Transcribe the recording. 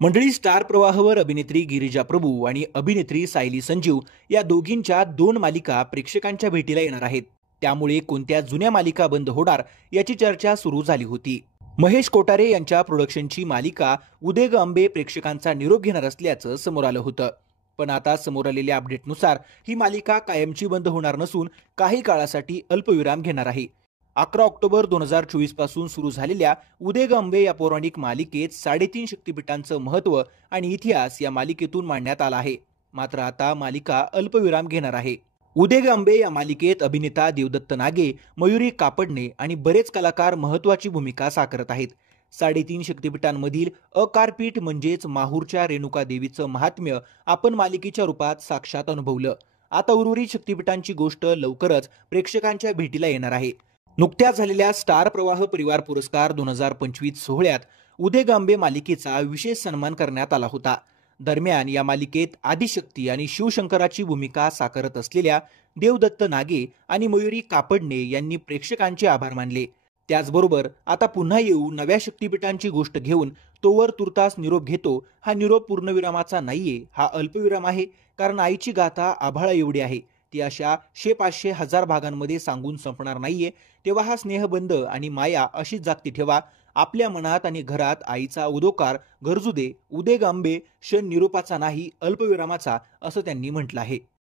मंडळी, स्टार प्रवाहावर अभिनेत्री गिरिजा प्रभू आणि अभिनेत्री सायली संजीव या दोघींच्या 2 मालिका प्रेक्षकांच्या भेटीला येणार आहेत. त्यामुळे कोणत्या जुन्या मालिका बंद होणार याची चर्चा सुरू झाली होती. महेश कोठारे यांच्या प्रोडक्शनची मालिका उदे ग अंबे प्रेक्षकांचा निरोप घेणार असल्याचं समोर आलं होतं. पण आता समोर आलेल्या अपडेटनुसार ही मालिका कायमची बंद होणार नसून काही काळासाठी अल्पविराम घेणार आहे. 11 ऑक्टोबर 2024 पासून सुरू झालेल्या उदे ग अंबे या पौराणिक मालिकेत 3.5 शक्तिपीठांचं महत्त्व आणि इतिहास या मालिकेतून मांडण्यात आला आहे. मात्र आता मालिका अल्पविराम घेणार आहे. उदे ग अंबे या मालिकेत अभिनेता देवदत्त नागे, मयुरी कापडणे आणि बरेच कलाकार महत्त्वाची भूमिका साकारत आहेत. 3.5 शक्तिपीठांमधील अकारपीठ म्हणजेच माहूरच्या रेणुका देवीचं महात्म्य आपण मालिकेच्या रूपात साक्षात अनुभवलं. आता उर्वरित शक्तिपीठांची गोष्ट लवकरच प्रेक्षकांच्या भेटीला येणार आहे. नुकत्याच झालेल्या स्टार प्रवाह परिवार पुरस्कार 2025 सोहळ्यात उदे ग अंबे मालिकेचा विशेष सन्मान करण्यात आला होता. दरम्यान या मालिकेत आदिशक्ती आणि शिवशंकराची भूमिका साकारत असलेल्या देवदत्त नागे आणि मयुरी कापडणे यांनी प्रेक्षकांचे आभार मानले. त्याचबरोबर आता पुन्हा येऊ नव्या शक्तिपीठांची गोष्ट घेऊन तोवर तुर्तास निरोप घेतो. हा निरोप पूर्णविरामाचा नाहीये, हा अल्पविराम आहे. कारण आईची गाथा आभाळा एवढी आहे, ती अशा 100, 500, 1000 भागांमध्ये सांगून संपणार नाहीये. तेव्हा हा स्नेहबंध आणि माया अशीच जागती ठेवा. आपल्या मनात आणि घरात आईचा उदोकार गरजू दे. उदे ग अंबे क्षण निरोपाचा नाही, अल्पविरामाचा, असं त्यांनी म्हटलं आहे.